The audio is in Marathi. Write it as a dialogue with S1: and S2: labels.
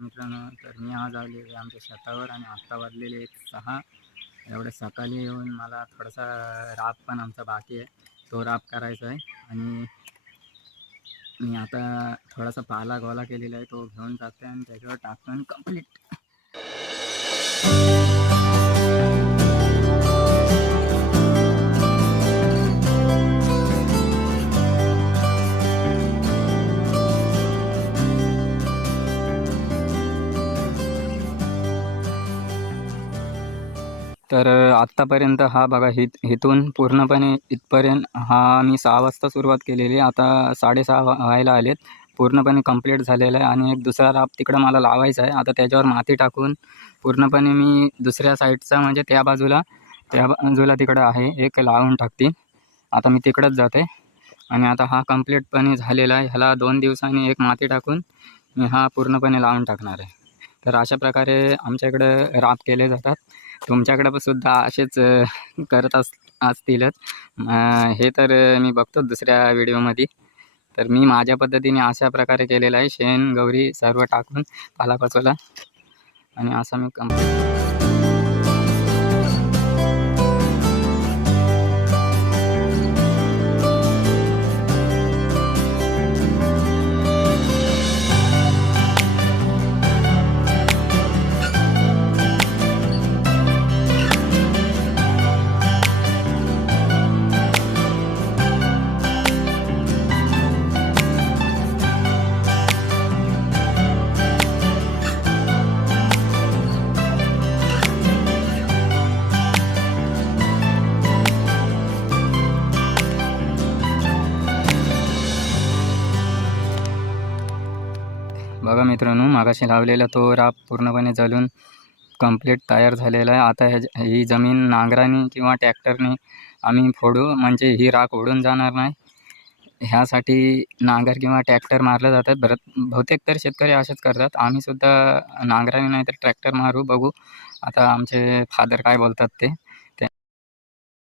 S1: मित्रांनो तर मी आज आले आमच्या शेतावर आणि आत्ता वाजलेले एक सहा. एवढे सकाळी येऊन मला थोडासा राब पण आमचा बाकी आहे. तो राब करायचा आहे आणि मी आता थोडासा पाला गोला केलेला आहे. तो घेऊन जाते आणि त्याच्यावर टाकतो आणि तर आत्तापर्यंत हा बघा हित इथून पूर्णपणे इथपर्यंत हा मी सहा वाजता सुरुवात केलेली आता साडेसहा व्हायला आलेत. पूर्णपणे कंप्लीट झालेलं आहे आणि एक दुसरा राब तिकडं मला लावायचा आहे. आता त्याच्यावर माती टाकून पूर्णपणे मी दुसऱ्या साईडचा म्हणजे त्या बाजूला त्या बाजूला तिकडं आहे एक लावून टाकते आता मी तिकडंच जाते. आणि आता हा कंप्लीटपणे झालेला आहे. ह्याला दोन दिवसांनी एक माती टाकून मी हा पूर्णपणे लावून टाकणार आहे. तर अशा प्रकारे आमच्या इकडं राब केले जातात. तुमच्याकडं पण सुद्धा असेच करत अस असतीलच हे तर मी बघतो दुसऱ्या व्हिडिओमध्ये. तर मी माझ्या पद्धतीने अशा प्रकारे केलेलं आहे. शेण गौरी सर्व टाकून पालापाचोला. आणि असा मी कंप्लीट बघा मित्रांनो मागाशी लावलेला तो राब पूर्णपणे जळून कंप्लीट तयार झालेला आहे. आता ह्या ही जमीन नांगराने किंवा ट्रॅक्टरने आम्ही फोडू म्हणजे ही राख ओढून जाणार नाही. ह्यासाठी नांगर किंवा ट्रॅक्टर मारलं जातात बरं बहुतेक तर शेतकरी असेच करतात. आम्हीसुद्धा नांगराने नाही तर ट्रॅक्टर मारू बघू. आता आमचे फादर काय बोलतात ते.